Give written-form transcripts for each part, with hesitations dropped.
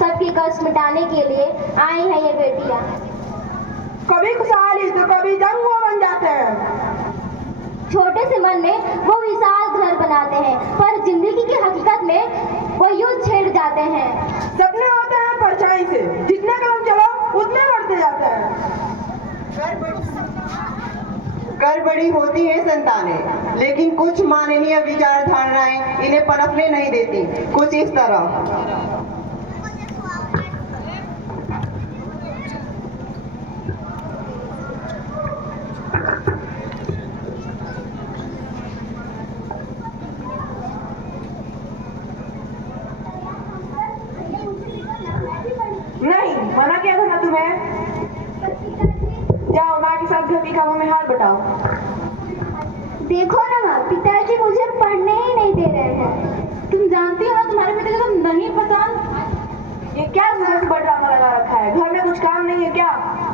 सबकी कष्ट मिटाने के लिए आई हैं ये बेटियां। कभी खुशहाली तो कभी जंग बन जाते हैं। छोटे से मन में वो विशाल घर बनाते हैं, पर जिंदगी की हकीकत में वो युद्ध छेड़ जाते हैं। सपने होते हैं परछाई से, जितने कदम चलो उतने बढ़ते जाते हैं। कर बड़ी होती है संतानें, लेकिन कुछ माननीय विचारधाराएं इन्हें पनपने नहीं देती। कुछ इस तरह। नहीं, मना किया था ना तुम्हें। जाओ माँ के साथ घर की कामों में हाथ बटाओ। देखो ना माँ, पिताजी मुझे पढ़ने ही नहीं दे रहे हैं। तुम जानती हो ना तुम्हारे पिता को नहीं पसंद। ये क्या सुबह सुबह ड्रामा लगा रखा है? घर में कुछ काम नहीं है क्या?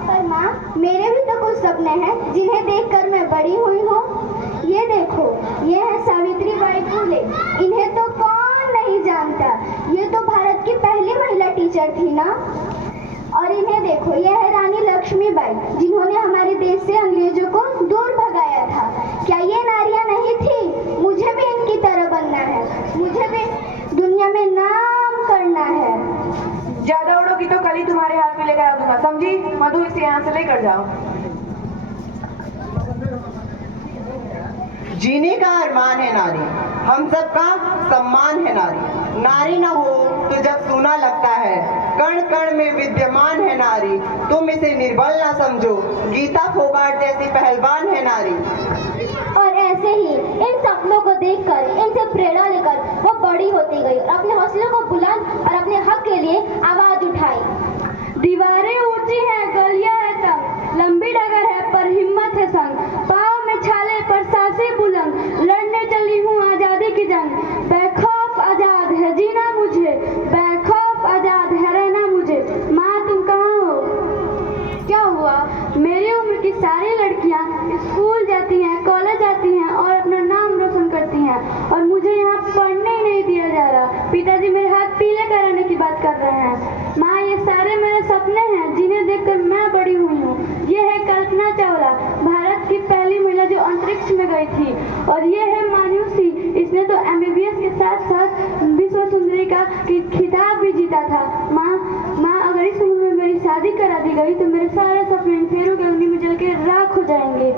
पर माँ, मेरे भी तो कुछ सपने हैं जिन्हें देखकर मैं बड़ी हुई हूँ। ये देखो, ये है सावित्रीबाई फुले। इन्हें तो कौन नहीं जानता। ये तो भारत की पहली महिला टीचर थी ना। और इन्हें देखो, यह है रानी लक्ष्मीबाई, जिन्होंने हमारे देश से अंग्रेजों को दूर भगाया था। क्या ये नारियां नहीं थी? मुझे भी इनकी तरह बनना है। मुझे भी दुनिया में नाम करना है। ज्यादा उड़ोगी तो कल ही तुम्हारे हाथ में लेकर आ दूंगा, समझी? मधु, इसे यहाँ से लेकर जाओ। जीने का अरमान है नारी, हम सबका सम्मान है नारी। नारी न हो तो जब सूना लगता है, कण कण में विद्यमान है नारी। तुम इसे निर्बल ना समझो, गीता फोगाट जैसी पहलवान है नारी। और ऐसे ही इन सपनों को देखकर, इनसे प्रेरणा लेकर वो बड़ी होती गई और अपने हौसलों को बुलंद और अपने हक के लिए आवाज उठाई। दीवारें ऊंची हैं, गलियां है तंग, लंबी डगर है पर हिम्मत है संग, पाँव में छाले पर सांसें बुलंद, लड़ने चली हूँ आजादी की जंग। बेखौफ आजाद है जीना मुझे, बेखौफ आजाद है रहना मुझे। माँ, तुम कहाँ हो? क्या हुआ? मेरी उम्र की सारी लड़कियाँ स्कूल जाती हैं, कॉलेज जाती हैं और अपना नाम रोशन करती हैं, और मुझे यहाँ पढ़ने ही नहीं दिया जा रहा। पिताजी मेरे हाथ पीले कराने की बात कर रहे हैं। माँ, ये सारे मेरे सपने हैं जिन्हें देखकर मैं बड़ी हुई हूँ। ये है कल्पना चावला, भारत की पहली महिला जो अंतरिक्ष में गई थी। और ये है मायूसी, इसने तो MBBS के साथ साथ विश्व सुंदरी का खिताब भी जीता था। माँ, अगर इस उम्र में मेरी शादी करा दी गई तो मेरे सारे सपने फेरों के अग्नि में जल के राख हो जाएंगे।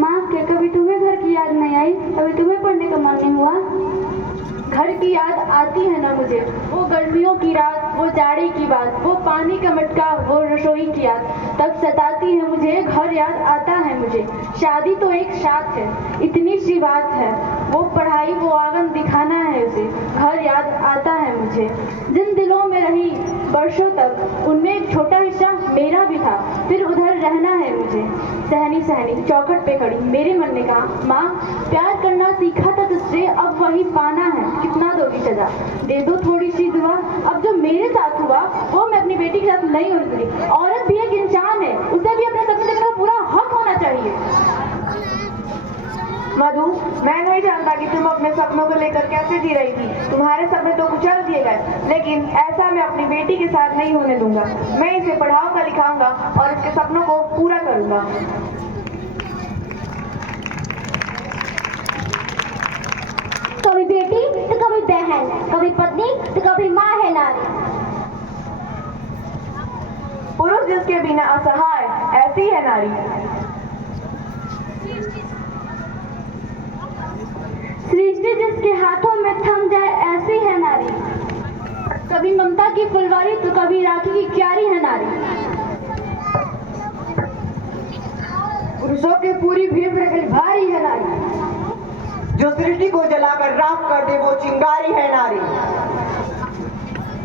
माँ, क्या कभी तुम्हें घर की याद नहीं आई? कभी तुम्हें पढ़ने का मन नहीं हुआ? घर की याद आती है ना मुझे, वो गर्मियों की रात, वो जाड़े की बात, वो पानी का मटका, वो रसोई की याद तब सताती है मुझे। घर याद आता है मुझे। शादी तो एक साथ है, इतनी सी बात है। वो पढ़ाई, वो आंगन दिखाना है उसे। घर याद आता है मुझे। जिन दिलों में रही वर्षों तक, उनमें एक छोटा हिस्सा मेरा भी था। फिर उधर रहना है मुझे। सहनी सहनी चौखट पे खड़ी मेरे मन ने कहा, माँ, प्यार करना सीखा था तुझसे, अब वही पाना है। कितना दोगी सजा? दे दो थोड़ी सी दुआ। अब जो मेरे साथ हुआ वो मैं अपनी बेटी के साथ नहीं हो सकती। औरत भी एक इंसान है, उसे भी अपने सपने देखने का पूरा हक होना चाहिए। मधु, मैं नहीं जानता कि तुम अपने सपनों को लेकर कैसे जी रही थी। तुम्हारे सपने तो कुचल दिए गए, लेकिन ऐसा मैं अपनी बेटी के साथ नहीं होने दूंगा। मैं इसे पढ़ाऊंगा, लिखाऊंगा और इसके सपनों को पूरा करूंगा। कभी बेटी तो कभी बहन, कभी पत्नी तो कभी माँ है नारी। पुरुष जिसके बिना असहाय, ऐसी है नारी। सृष्टि जिसके हाथों में थम जाए, ऐसी है नारी। कभी ममता की फुलवारी तो कभी राखी की क्यारी है नारी। पुरुषों की पूरी भीड़ में कहीं भारी है नारी। जो सृष्टि को जलाकर राख कर दे, वो चिंगारी है नारी।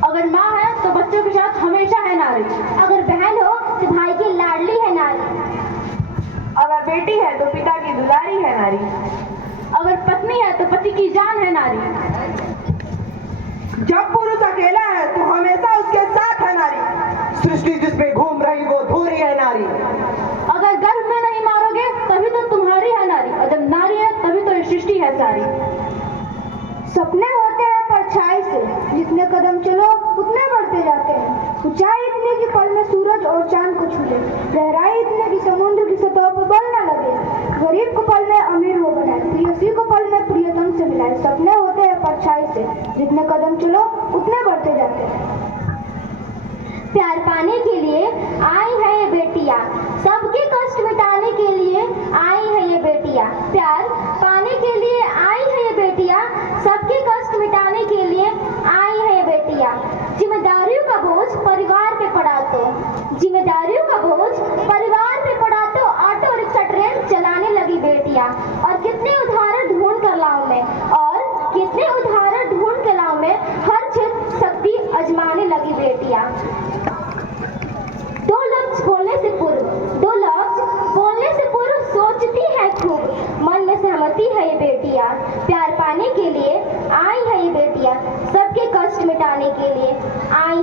अगर माँ है तो बच्चों के साथ हमेशा है नारी। अगर बहन हो तो भाई की लाडली है नारी। अगर बेटी है तो पिता की दुलारी है नारी। अगर पत्नी है तो पति की जान है नारी। जब पुरुष अकेला है तो हमेशा उसके साथ है नारी। सृष्टि जिसमें घूम रही वो धूरी है नारी। अगर गर्भ में नहीं मारोगे तभी तो तुम्हारी है नारी, और जब नारी है तभी तो ये सृष्टि है सारी। सपने होते हैं परछाई से, जितने कदम चलो उतने बढ़ते जाते हैं। छू ले, गहराई इतने कि समुद्र की सतह पर बल न लगे। गरीब को पल में अमीर हो बनाए, प्रियसी को पल में प्रियतम से मिलाए। सपने होते हैं परछाई से, जितने कदम चलो उतने बढ़ते जाते हैं। प्यार पाने के लिए आई है ये बेटियां, सबके कष्ट मिटाने के लिए आई है ये बेटियां। प्यार पाने के लिए आई है ये बेटियां, सबके कष्ट मिटाने के लिए आई है ये बेटियां। जिम्मेदारियों का बोझ परिवार पे पड़ा तो, जिम्मेदारियों का बोझ परिवार पे पड़ा तो ऑटो रिक्शा ट्रेन चलाने लगी बेटियां। और कितने उदाहरण ढूंढ कर लाऊं मैं, और कितने उदाहरण ढूंढ कर लाऊं मैं, हर क्षेत्र शक्ति आजमाने लगी बेटियां। दो लफ्ज बोलने से सोचती है खूब, मन में सहमति है ये बेटियां। प्यार पाने के लिए आई है ये बेटियां, सबके कष्ट मिटाने के लिए आई